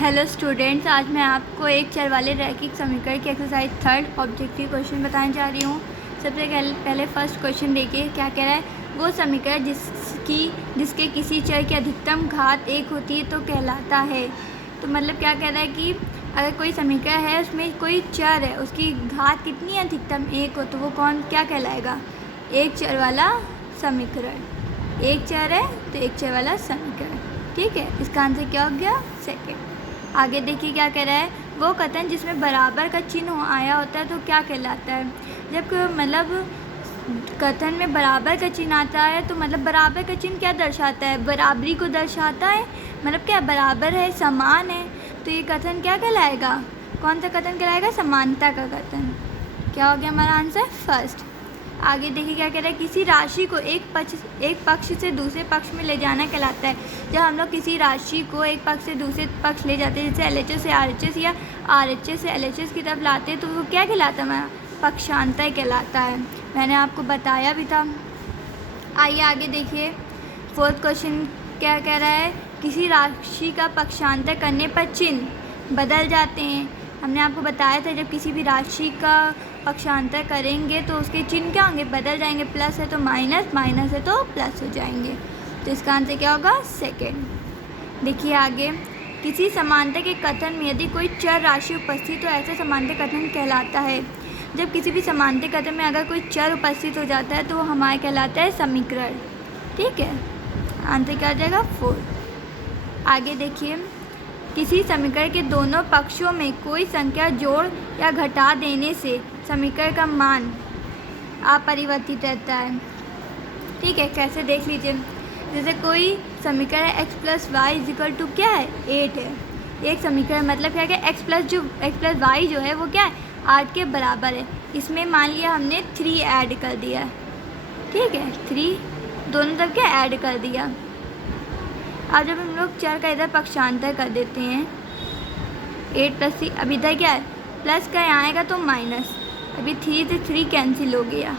Hello students, आज मैं आपको एक चर वाले रैखिक समीकरण की एक्सरसाइज 3 ऑब्जेक्टिव क्वेश्चन बताने जा रही हूँ। सबसे पहले फर्स्ट क्वेश्चन देखिए क्या कह रहा है। वो समीकरण जिसके किसी चर की अधिकतम घात 1 होती है तो कहलाता है। तो मतलब क्या कह रहा है कि अगर कोई समीकरण है उसमें कोई चर है, उसकी घात कितनी है, अधिकतम 1 हो, तो वो क्या कहलाएगा? एक चर वाला समीकरण। एक चर है तो एक चर वाला समीकरण। ठीक है, इसका आंसर क्या हो गया? सेकेंड। आगे देखिए क्या कह रहा है। वो कथन जिसमें बराबर का चिन्ह आया होता है तो क्या कहलाता है? जब मतलब कथन में बराबर का चिन्ह आता है तो मतलब बराबर का चिन्ह क्या दर्शाता है? बराबरी को दर्शाता है। मतलब क्या बराबर है, समान है, तो ये कथन क्या कहलाएगा? कौन सा कथन कहलाएगा? समानता का कथन। क्या हो गया हमारा आंसर? फर्स्ट। आगे देखिए क्या कह रहा है। किसी राशि को एक पक्ष से दूसरे पक्ष में ले जाना कहलाता है। जब हम लोग किसी राशि को एक पक्ष से दूसरे पक्ष ले जाते हैं, जैसे LHS से RHS या RHS से LHS की तरफ लाते हैं, तो वो क्या कहलाता है? हमारा पक्षांतर कहलाता है। मैंने आपको बताया भी था। आइए आगे देखिए, फोर्थ क्वेश्चन क्या कह रहा है। किसी राशि का पक्षांतर करने पर चिन्ह बदल जाते हैं। हमने आपको बताया था जब किसी भी राशि का पक्षांतर करेंगे तो उसके चिन्ह क्या होंगे? बदल जाएंगे। प्लस है तो माइनस, माइनस है तो प्लस हो जाएंगे। तो इसका आंसर क्या होगा? सेकेंड। देखिए आगे, किसी समानता के कथन में यदि कोई चर राशि उपस्थित तो ऐसा समानता कथन कहलाता है। जब किसी भी समानता कथन में अगर कोई चर उपस्थित हो जाता है तो वो हमारा कहलाता है समीकरण। ठीक है, आंसर क्या हो जाएगा? 4। आगे देखिए, किसी समीकरण के दोनों पक्षों में कोई संख्या जोड़ या घटा देने से समीकरण का मान अपरिवर्तित रहता है। ठीक है, कैसे देख लीजिए। जैसे कोई समीकरण है x + y = क्या है? 8 है। एक समीकरण मतलब क्या है? x + y जो है वो क्या है? 8 के बराबर है। इसमें मान लिया हमने 3 ऐड कर दिया। ठीक है, 3 दोनों तरफ क्या ऐड कर दिया। अब जब हम लोग चर का इधर पक्षांतर कर देते हैं 8 + 3, अब इधर क्या है? प्लस का यहाँ आएगा तो माइनस। अभी 3 से 3 कैंसिल हो गया,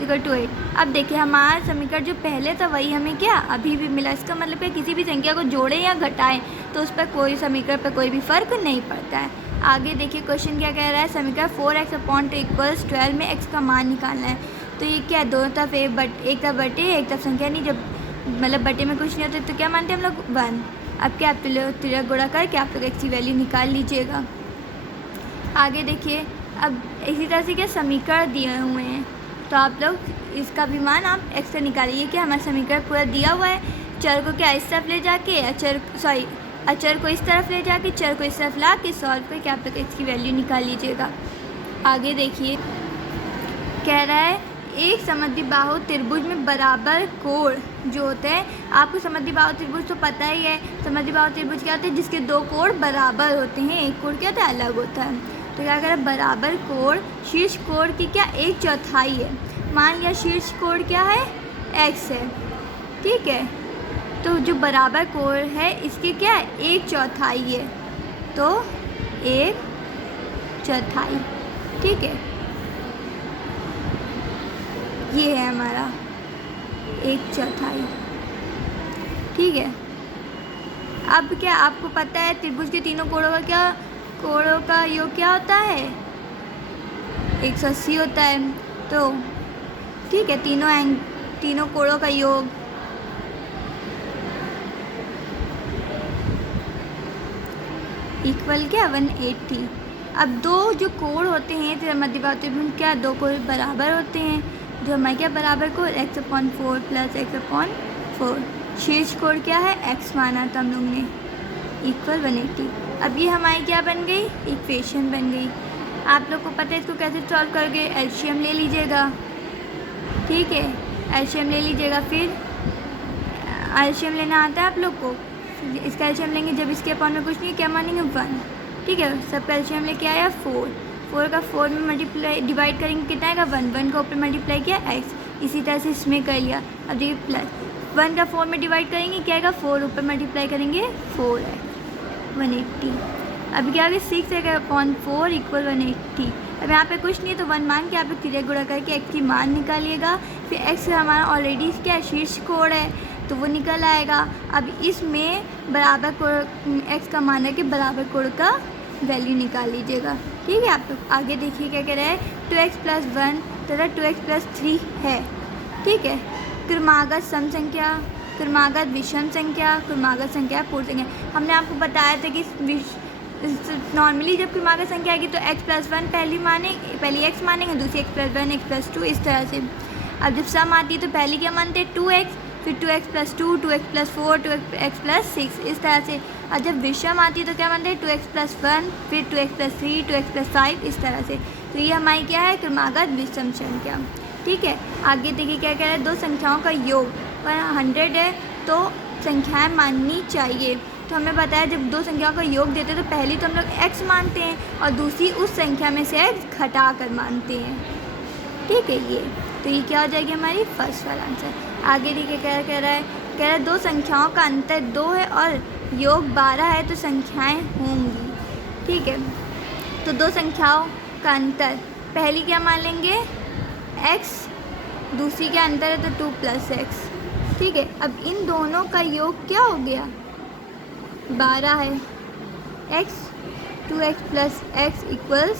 = 8। अब देखिए हमारा समीकरण जो पहले था वही हमें क्या अभी भी मिला। इसका मतलब है किसी भी संख्या को जोड़ें या घटाएं तो उस पर कोई समीकरण पर कोई भी फर्क नहीं पड़ता है। आगे देखिए क्वेश्चन क्या कह रहा है। समीकरण 4x/2 = 12 में x का मान निकालना है। तो ये क्या है? दोनों तरफ एक तरफ बटे एक तरफ संख्या नहीं। जब मतलब बटे में कुछ नहीं होता तो क्या मानते हैं हम लोग? 1। अब क्या आप तिरक गुणा करके आप लोग x की वैल्यू निकाल लीजिएगा। आगे देखिए, अब इसी तरह से क्या समीकरण दिए हुए हैं तो आप लोग इसका भी मान आप x से निकालिए। कि हमारा समीकरण पूरा दिया हुआ है। चर को क्या इस तरफ ले जाके अचर को इस तरफ ले जाके चर को इस तरफ ला के सॉल्व करके आप लोग x की वैल्यू निकाल लीजिएगा। आगे देखिए कह रहा है, एक समद्विबाहु त्रिभुज में बराबर कोण जो होते हैं, आपको समद्विबाहु त्रिभुज तो पता ही है। समद्विबाहु त्रिभुज क्या होते हैं? जिसके दो कोण बराबर होते हैं, एक कोण क्या होता है? अलग होता है। तो क्या करें? बराबर कोण शीर्ष कोण की क्या 1/4 है। मान लिया शीर्ष कोण क्या है? x है। ठीक है, तो जो बराबर कोण है इसके क्या है? 1/4 है, तो 1/4। ठीक है, ये है हमारा 1/4। ठीक है, अब क्या आपको पता है त्रिभुज के तीनों कोणों का योग क्या होता है? 180 होता है। तो ठीक है, तीनों कोणों का योग इक्वल क्या? 180। अब दो जो कोण होते हैं मध्यबाहु त्रिभुज क्या दो कोण बराबर होते हैं। जो हमारे क्या बराबर कोण x/4 + x/4। शीर्ष कोण क्या है? x माना था हम लोग ने, = 180। अब ये हमारी क्या बन गई? इक्वेशन बन गई। आप लोग को पता है इसको कैसे सॉल्व करोगे? एलसीएम ले लीजिएगा। ठीक है, एलसीएम ले लीजिएगा। फिर एलसीएम लेना आता है आप लोग को। इसका एलसीएम लेंगे जब इसके अपॉन में कुछ नहीं, क्या मानेंगे? 1। ठीक है, सबका एलसीएम लेके आया 4 का 4 में डिवाइड करेंगे कितना आएगा? 1 का ऊपर मल्टीप्लाई किया x। इसी तरह से इसमें कर लिया। अब देखिए प्लस 1 का 4 में डिवाइड करेंगे क्या आएगा? 4 ऊपर मल्टीप्लाई करेंगे 4x 180। अब क्या आ गया? 6x/4 = 180। अब यहाँ पे कुछ नहीं है तो 1 मान के आप लोग तिरक गुणा करके x की मान निकालिएगा। फिर x हमारा ऑलरेडी क्या शीर्ष कोण है तो वो निकल आएगा। अब इसमें बराबर कोण x का मान है कि बराबर कोण का वैल्यू निकाल लीजिएगा। ठीक है, आप लोग आगे देखिए क्या कह रहा है, 2x+1 तथा 2x+3 है। ठीक है, क्रमागत सम संख्या, क्रमागत विषम संख्या, क्रमागत संख्या पूर्ण संख्या। हमने आपको बताया था कि नॉर्मली जब क्रमागत संख्या आएगी तो x+1 पहली x मानेंगे, दूसरी x+1 x+2 इस तरह से। अब जब सम आती है तो पहली क्या मानते हैं 2x, फिर 2x+2 2x+4 2x+6 इस तरह से। और जब विषम आती है तो क्या मानते हैं 2x+1 फिर 2x+3 2x+5 इस तरह से। तो ये हमारी क्या है, क्रमागत विषम संख्या। ठीक है, आगे देखिए क्या कह रहा है, दो संख्याओं का योग 100 है तो संख्याएं माननी चाहिए। तो हमें पता है जब दो संख्याओं का योग देते हैं तो पहली तो हम लोग x मानते हैं और दूसरी उस संख्या में से x घटा कर मानते हैं। ठीक है, ये क्या हो जाएगी हमारी फर्स्ट वाला आंसर। आगे देखिए क्या कह रहा है, दो संख्याओं का अंतर 2 है और योग 12 है तो संख्याएं होंगी। ठीक है, तो दो संख्याओं का अंतर, पहली क्या मान लेंगे x, दूसरी का अंतर है तो 2+x। ठीक है, अब इन दोनों का योग क्या हो गया 12 है, x 2x+x = 12।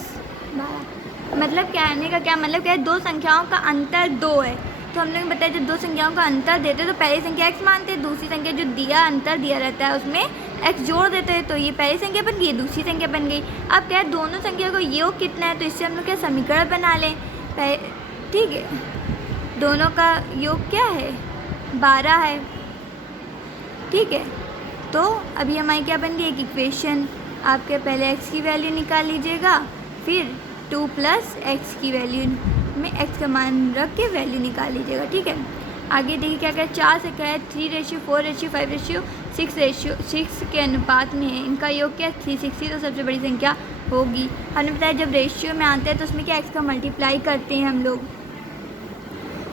मतलब कहने का क्या मतलब क्या है, दो संख्याओं का अंतर 2 है। तो हम लोग बताया जब दो संख्याओं का अंतर देते तो पहली संख्या x मानते हैं, दूसरी संख्या जो अंतर दिया रहता है उसमें x जोड़ देते हैं, तो ये पहली संख्या बन गई, दूसरी संख्या बन गई। अब क्या है, दोनों संख्या का योग कितना है तो इससे हम लोग क्या समीकरण बना लें। ठीक है, दोनों का योग क्या है 12 है। ठीक है, तो अभी हमारी क्या बन गई एक इक्वेशन। आपके पहले x की वैल्यू निकाल लीजिएगा, फिर 2+x की वैल्यू में x का मान रख के वैल्यू निकाल लीजिएगा। ठीक है, आगे देखिए क्या करें, 4 से क्या है 3:4:5:6 के अनुपात में है, इनका योग क्या 360 तो सबसे बड़ी संख्या होगी। हमने बताया जब रेशियो में आते हैं तो उसमें क्या x का मल्टीप्लाई करते हैं हम लोग,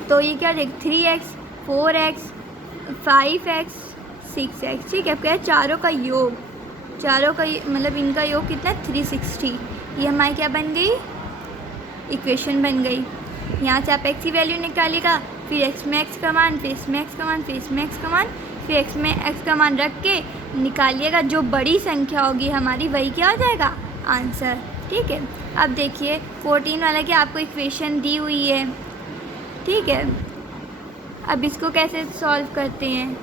तो ये क्या देख 3x 4x 5x 6x। ठीक है, क्या है चारों का मतलब इनका योग कितना 360। ये हमारी क्या बन गई इक्वेशन बन गई। यहाँ से आप x की वैल्यू निकालिएगा, फिर x में x का मान, फिर इसमें x का मान, फिर इसमें x का मान, फिर x में x का मान रख के निकालिएगा। जो बड़ी संख्या होगी हमारी वही क्या हो जाएगा आंसर। ठीक है, अब देखिए 14 वाला की आपको इक्वेशन दी हुई है। ठीक है, अब इसको कैसे सॉल्व करते हैं,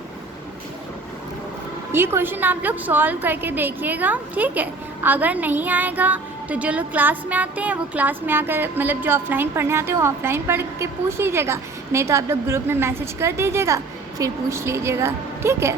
ये क्वेश्चन आप लोग सॉल्व करके देखिएगा। ठीक है, अगर नहीं आएगा तो जो लोग क्लास में आते हैं वो क्लास में आकर मतलब जो ऑफलाइन पढ़ने आते हैं वो ऑफलाइन पढ़ के पूछ लीजिएगा, नहीं तो आप लोग ग्रुप में मैसेज कर दीजिएगा फिर पूछ लीजिएगा। ठीक है।